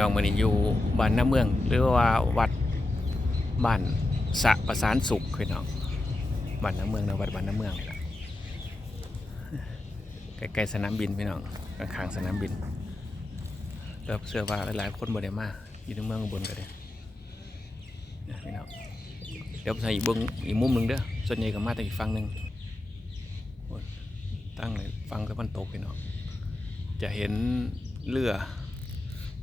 น้องมันอยู่บ้านน้าเมือง หรือว่าวัดบ้านสะประสานสุขพี่น้องบ้านน้าเมืองนะวัดบ้านน้าเมืองนี่ล่ะใกล้ๆสนามบินพี่น้องข้างๆสนามบินแล้วเสื้อว่าหลายๆคนบ่ได้มาอยู่ในเมืองบนก็ได้นะพี่น้องเดี๋ยวใส่อีกเบิ้งอีกมุมหนึ่งเด้อส่วนใหญ่ก็มาแต่อีกฝั่งหนึ่งตั้งเลยฟังตะวันตกพี่น้องจะเห็นเรือ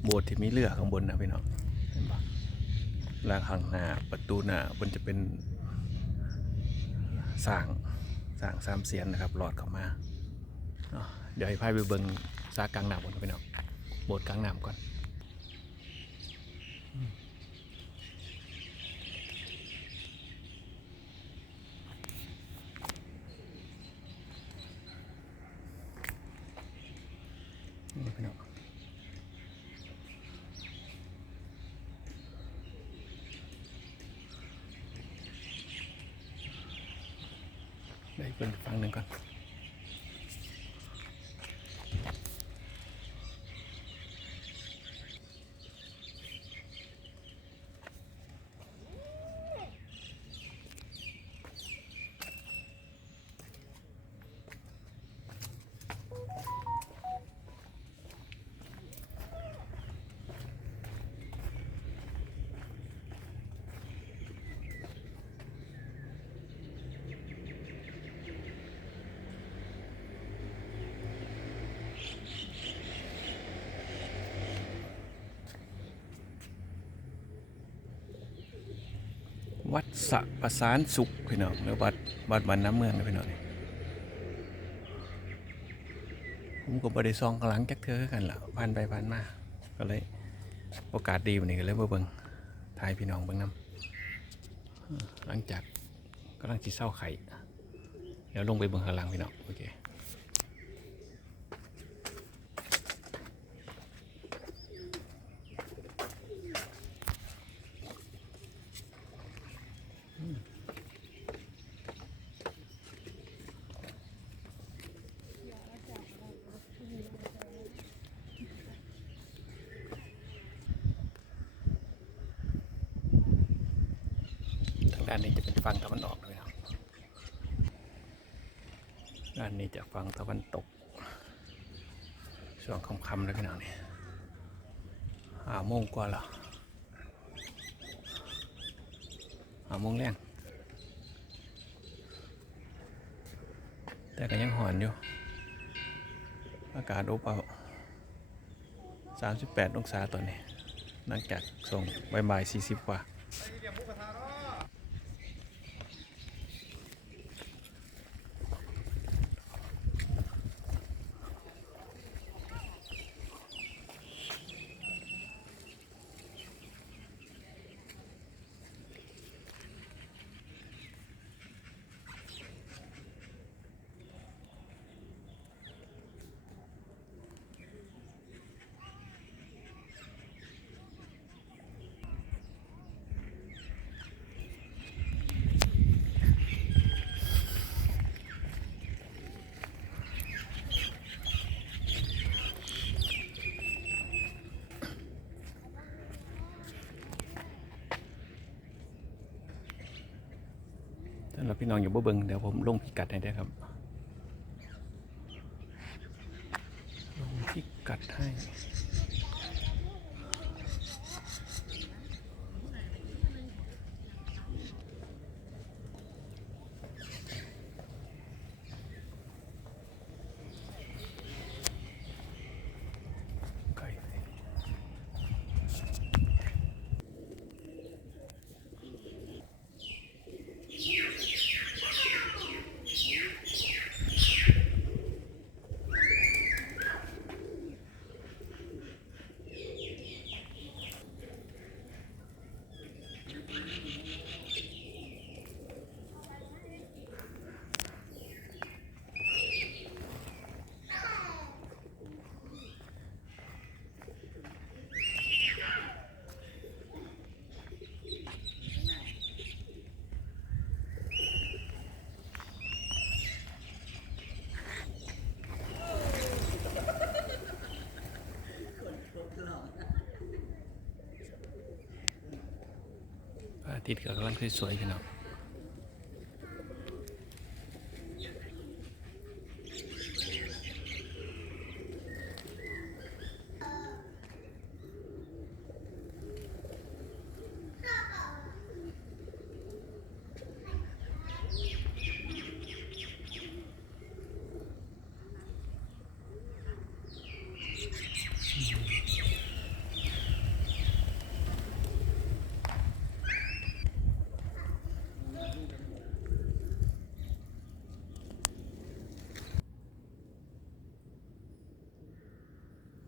โบสถ์ที่มีเรือข้างบนนะพี่น้องเห็นปะลาข้างหน้าประตูหน้ามันจะเป็นสร้างสร้างสามเสียนนะครับหลอดเข้ามา เดี๋ยวให้พายไปเบิ้งซากกลางน้ำก่อนพี่น้องโบสถ์กลางน้ำก่อนอืมนี่พี่น้อง ได้ เป็นฟังหนึ่งก่อน วัดสะประสานสุขพี่น้องหรือวัดวัดบ้านน้ำเมืองนะพี่น้องนี่ผมก็บริซองกำลังจักเธอกันละผ่านไปผ่านมาก็เลยโอกาสดีวันนี้ก็เลยมาเบิ่งทายพี่น้องเบิ่งน้ำหลังจากกำลังจิเศร้าไข่เดี๋ยวลงไปเบิ่งข้างล่างพี่น้องโอเค ด้านนี้จะเป็นฝั่งตะวันออกเลยครับ ด้านนี้จะฝั่งตะวันตก ช่วงค่ำๆเลยพี่น้องนี่หาโมงกว่าแล้วหาโมงแรงแต่ก็ยังหอนอยู่ อากาศอบอ้าว38 องศาตอนนี้ หลังจากส่งบ่ายๆ40 กว่า สำหรับพี่น้องอยู่บ่เบิงเดี๋ยวผมลงพิกัดให้ได้ครับ ลงพิกัดให้ อาทิตย์ก็กำลังสวยๆพี่น้อง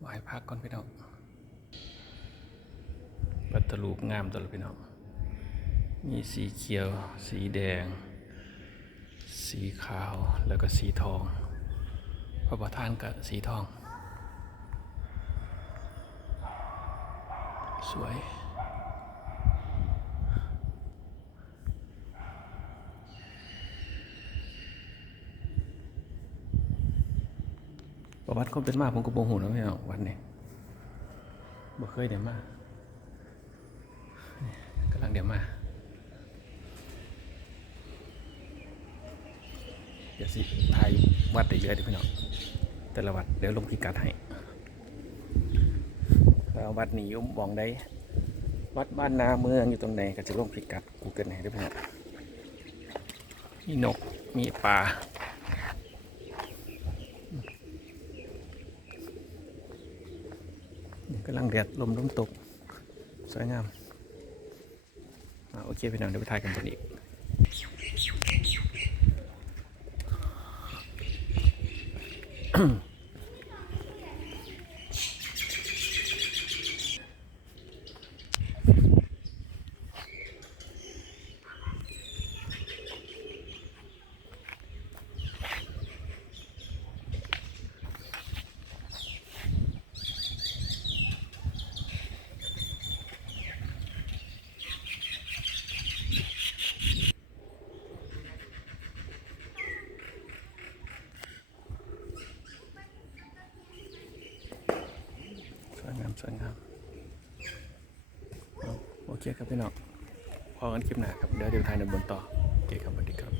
ไหวพักก่อนพี่น้องปัตตลูปงามตัวละพี่น้อง มีสีเขียว สีแดง สีขาว แล้วก็สีทอง พระประธานกับสีทอง สวย ประวัติคนเป็นมาผมก็บ่ฮู้นะพี่น้องวันนี้บ่เคยได้มานี่กำลังเดี๋ยวมาเดี๋ยวสิถ่ายวัดได้เยอะเดิพี่น้องแต่ละวัดเดี๋ยวลงพิกัดให้แล้ววัดนี้อยุ่มองได้วัดบ้านนาเมืองอยู่ตรงไหนก็จะลงพิกัดกูเกิลให้ด้วยพี่น้องมีนกมีปลาำลังแดดลมล้มตก สวยงามอโอเคพี่น้องเดี๋ยวไปถ่ายกันบนอีกสวยงาม สวยงามโอเคครับพี่น้องพอกันคลิปหน้าครับเดี๋ยวเดี๋ยวถ่ายในบนต่อโอเคครับสวัสดีครับ